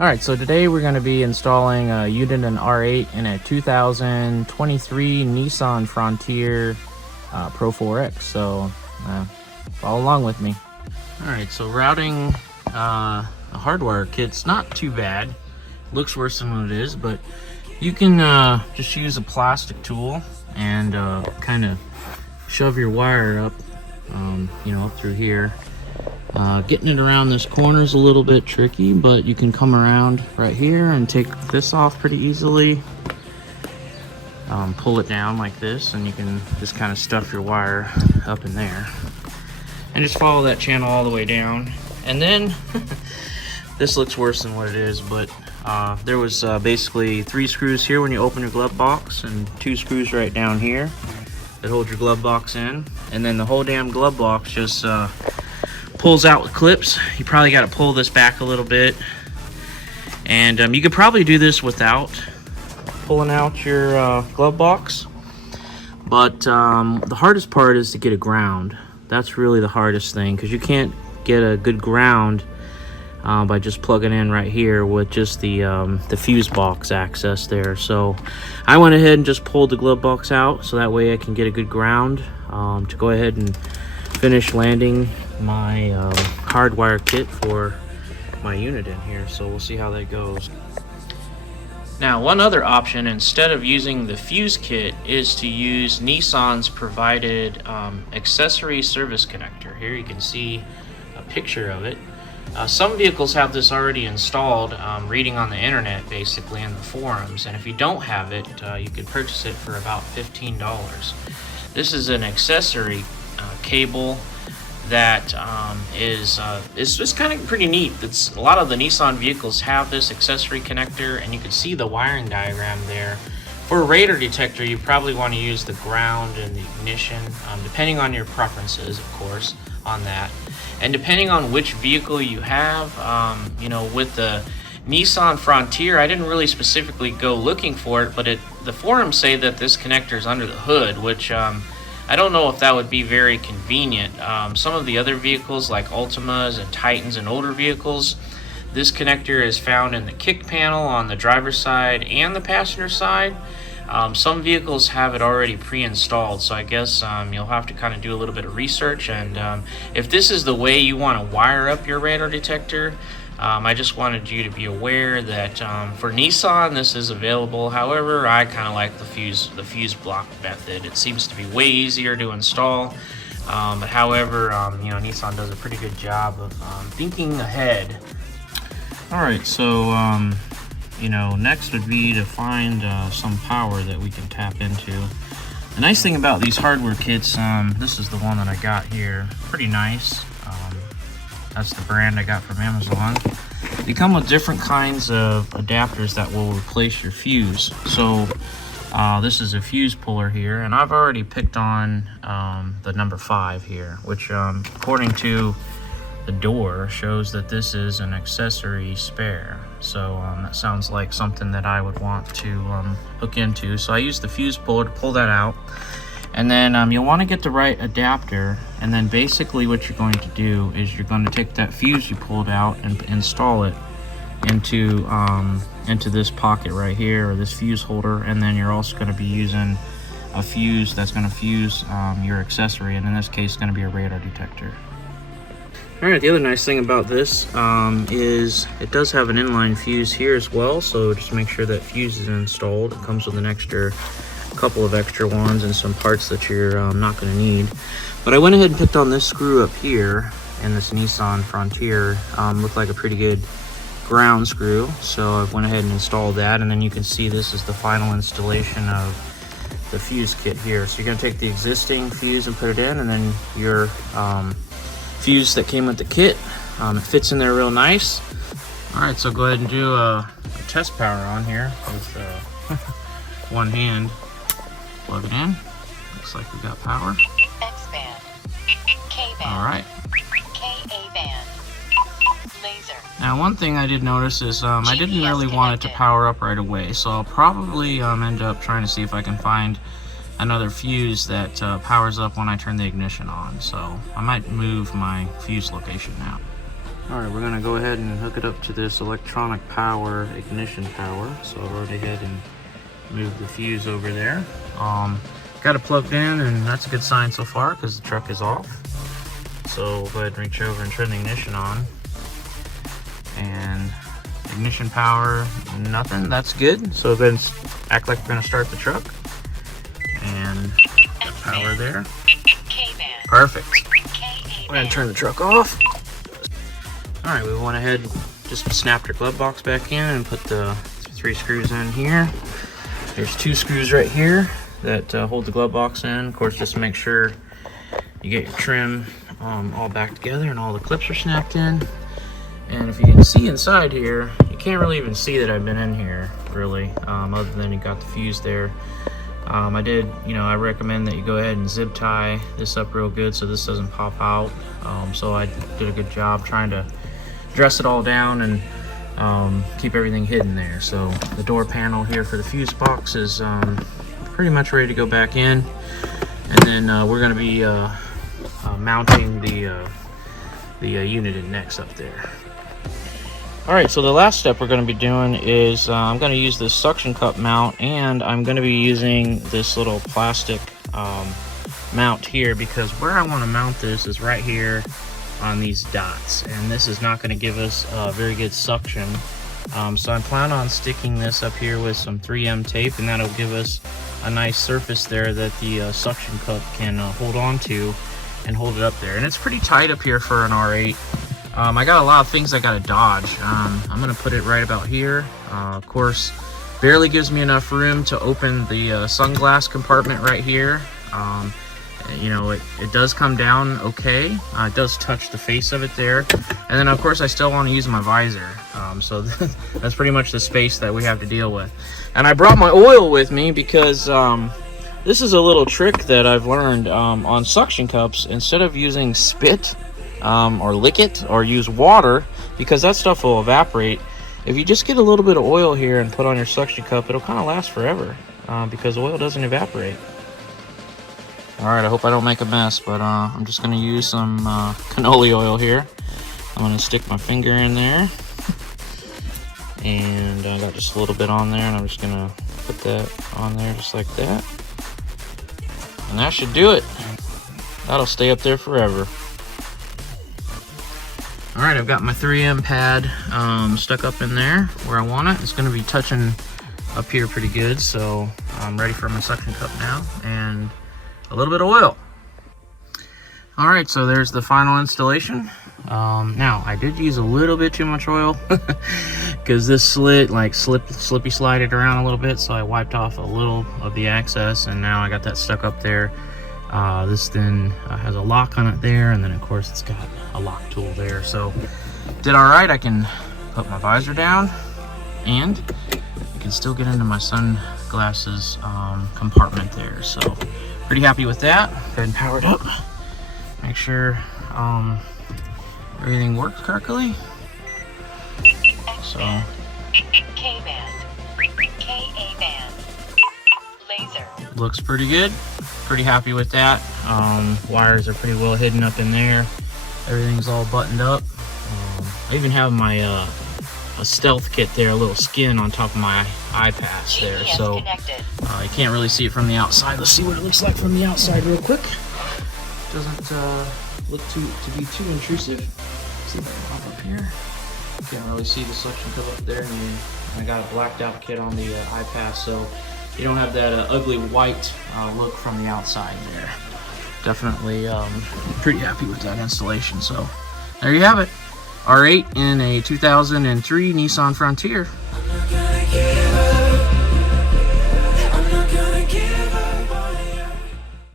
Alright, so today we're going to be installing a Uniden R8 in a 2023 Nissan Frontier PRO-4X, so follow along with me. Alright, so routing a hardwire kit's not too bad. Looks worse than what it is, but you can just use a plastic tool and kind of shove your wire up, up through here. Getting it around this corner is a little bit tricky, but you can come around right here and take this off pretty easily. Pull it down like this, and you can just kind of stuff your wire up in there. And just follow that channel all the way down. And then, this looks worse than what it is, but there was basically 3 screws here when you open your glove box, and 2 screws right down here that hold your glove box in. And then the whole damn glove box just pulls out with clips. You probably got to pull this back a little bit, and you could probably do this without pulling out your glove box, but the hardest part is to get a ground. That's really the hardest thing, because you can't get a good ground by just plugging in right here with just the fuse box access there. So I went ahead and just pulled the glove box out so that way I can get a good ground to go ahead and finish landing my hardwire kit for my Uniden here. So we'll see how that goes. Now, one other option instead of using the fuse kit is to use Nissan's provided accessory service connector. Here you can see a picture of it. Some vehicles have this already installed, reading on the internet basically in the forums, and if you don't have it, you can purchase it for about $15. This is an accessory cable that is just kind of pretty neat. A lot of the Nissan vehicles have this accessory connector, and you can see the wiring diagram there. For a radar detector, you probably want to use the ground and the ignition, depending on your preferences, of course, on that. And depending on which vehicle you have, with the Nissan Frontier, I didn't really specifically go looking for it, but the forums say that this connector is under the hood, which I don't know if that would be very convenient. Some of the other vehicles like Ultimas and Titans and older vehicles, this connector is found in the kick panel on the driver's side and the passenger side. Some vehicles have it already pre-installed, so I guess you'll have to kind of do a little bit of research. And if this is the way you want to wire up your radar detector, I just wanted you to be aware that for Nissan this is available. However, I kind of like the fuse block method. It seems to be way easier to install. But however, Nissan does a pretty good job of thinking ahead. All right, so next would be to find some power that we can tap into. The nice thing about these hardware kits, this is the one that I got here. Pretty nice. That's the brand I got from Amazon. They come with different kinds of adapters that will replace your fuse. So this is a fuse puller here, and I've already picked on the number 5 here, which according to the door shows that this is an accessory spare. So that sounds like something that I would want to hook into. So I used the fuse puller to pull that out. And then you'll want to get the right adapter, and then basically what you're going to do is you're going to take that fuse you pulled out and install it into this pocket right here, or this fuse holder. And then you're also going to be using a fuse that's going to fuse your accessory, and in this case it's going to be a radar detector. Alright, the other nice thing about this is it does have an inline fuse here as well, so just make sure that fuse is installed. It comes with a couple of extra ones and some parts that you're not going to need. But I went ahead and picked on this screw up here in this Nissan Frontier. Looked like a pretty good ground screw, so I went ahead and installed that. And then you can see this is the final installation of the fuse kit here. So you're going to take the existing fuse and put it in, and then your fuse that came with the kit. It fits in there real nice. Alright, so go ahead and do a test power on here with one hand. Plug it in. Looks like we got power. X-band, K-band, alright. K-A-band, laser. Now, one thing I did notice is I didn't really want it to power up right away, so I'll probably end up trying to see if I can find another fuse that powers up when I turn the ignition on. So I might move my fuse location now. Alright, we're gonna go ahead and hook it up to this electronic power, ignition power. So I'll go ahead and move the fuse over there. Got it plugged in, and that's a good sign so far because the truck is off. So we'll go ahead and reach over and turn the ignition on. And ignition power, nothing, that's good. So go ahead and act like we're gonna start the truck. And got power there. Perfect. We're gonna turn the truck off. Alright, we went ahead and just snapped our glove box back in and put the 3 screws in here. There's 2 screws right here that hold the glove box in. Of course, just make sure you get your trim all back together and all the clips are snapped in. And if you can see inside here, you can't really even see that I've been in here, really, other than you got the fuse there. I recommend that you go ahead and zip tie this up real good so this doesn't pop out. So I did a good job trying to dress it all down and keep everything hidden there. So the door panel here for the fuse box is pretty much ready to go back in. And then we're going to be mounting the Uniden next up there. Alright, so the last step we're going to be doing is I'm going to use this suction cup mount, and I'm going to be using this little plastic mount here, because where I want to mount this is right here on these dots, and this is not going to give us very good suction. So I'm planning on sticking this up here with some 3M tape, and that'll give us a nice surface there that the suction cup can hold on to and hold it up there. And it's pretty tight up here for an R8. I got a lot of things I gotta dodge. I'm gonna put it right about here. Of course, barely gives me enough room to open the sunglass compartment right here. It does come down okay. It does touch the face of it there. And then of course I still want to use my visor. So that's pretty much the space that we have to deal with. And I brought my oil with me because this is a little trick that I've learned on suction cups. Instead of using spit or lick it or use water, because that stuff will evaporate, if you just get a little bit of oil here and put on your suction cup, it'll kind of last forever because oil doesn't evaporate. Alright, I hope I don't make a mess, but I'm just going to use some cannoli oil here. I'm going to stick my finger in there, and I got just a little bit on there, and I'm just going to put that on there just like that. And that should do it. That'll stay up there forever. Alright, I've got my 3M pad stuck up in there where I want it. It's going to be touching up here pretty good, so I'm ready for my suction cup now, and a little bit of oil. Alright, so there's the final installation. Now, I did use a little bit too much oil because this slit slippy slided around a little bit, so I wiped off a little of the excess, and now I got that stuck up there. This then has a lock on it there, and then of course it's got a lock tool there. So did all right. I can put my visor down, and I can still get into my sunglasses compartment there. So pretty happy with that. Go ahead and power it up. Make sure everything works correctly. So K-band, K-A-band, laser. Looks pretty good. Pretty happy with that. Wires are pretty well hidden up in there. Everything's all buttoned up. I even have my a stealth kit there, a little skin on top of my eye pass there, so you can't really see it from the outside. Let's see what it looks like from the outside real quick. Doesn't look to be too intrusive. See if I can pop up here. You can't really see the suction cup up there, and I got a blacked out kit on the eye pass, so you don't have that ugly white look from the outside there. Definitely pretty happy with that installation. So there you have it. R8 in a 2003 Nissan Frontier.